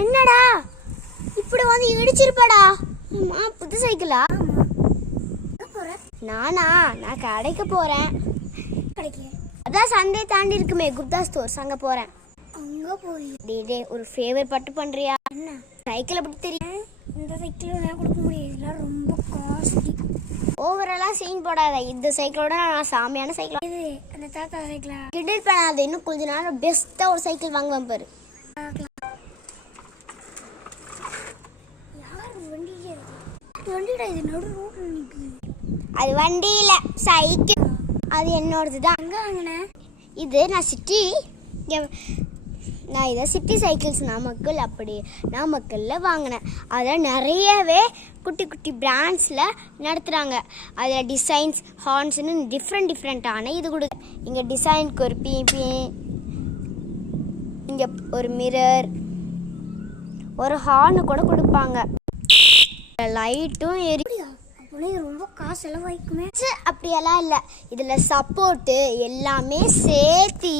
என்னடா இப்படி வந்து இடிச்சிருப்படா? அம்மா புது சைக்கிளா? நான் கடைக்கு போறேன். கடைக்கு? அதான் சண்டே தாண்டி இருக்குமே குப்தா ஸ்டோர்ஸ், அங்க போறேன். அங்க போய் டே ஒரு ஃபேவர் பட்டு பண்றியா? என்ன சைக்கிள் எப்படி தெரியும்? இந்த சைக்கிள் நான் கொடுக்க முடியாது, இதெல்லாம் ரொம்ப காஸ்ட்லி. ஓவராலா சீன் போடாத. இந்த சைக்கிளோட நான் சாமியான சைக்கிள். இது அந்த தாத்தா சைக்கிளா? கிண்டல் பண்ணாத. இன்னும் கொஞ்ச நாள் பெஸ்டா ஒரு சைக்கிள் வாங்குவேன் பாரு. வண்டிடா, இது நடு ரோட்ல நிக்குது. அது வண்டி இல்ல, சைக்கிள். அது என்னோடது தான். எங்க வாங்கின? இது நான் இதை சிட்டி சைக்கிள்ஸ் நாமக்கல்ல வாங்கினேன். அதில் நிறையவே குட்டி குட்டி பிராண்ட்ஸில் நடத்துகிறாங்க. அதில் டிசைன்ஸ், ஹார்ன்ஸ்னு டிஃப்ரெண்ட்டான இது கொடுக்கு. இங்கே டிசைனுக்கு ஒரு பீ, இங்கே ஒரு மிரர், ஒரு ஹார்னு கூட கொடுப்பாங்க. லைட்டும் ரொம்ப காசு செலவாய்க்குமே. அப்படியெல்லாம் இல்லை, இதில் சப்போர்ட்டு எல்லாமே சேர்த்து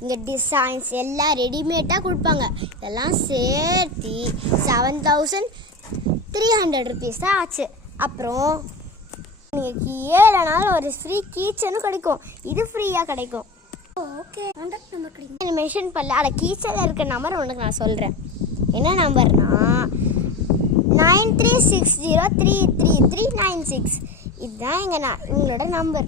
இங்கே டிசைன்ஸ் எல்லாம் ரெடிமேடாக கொடுப்பாங்க. இதெல்லாம் சேர்த்து 7300 rupees தான் ஆச்சு. அப்புறம் நீங்கள் 7 நாள் ஒரு ஃப்ரீ கீச்சனும் கிடைக்கும். இது ஃப்ரீயாக கிடைக்கும். ஓகே, கான்டாக்ட் நம்பர் கிடைக்கும். எனக்கு மென்ஷன் பண்ணல, அதில் கீச்சனில் இருக்க நம்பர் உனக்கு நான் சொல்கிறேன். என்ன நம்பர்னா 9360333396. இதுதான் உங்களோட நம்பர்.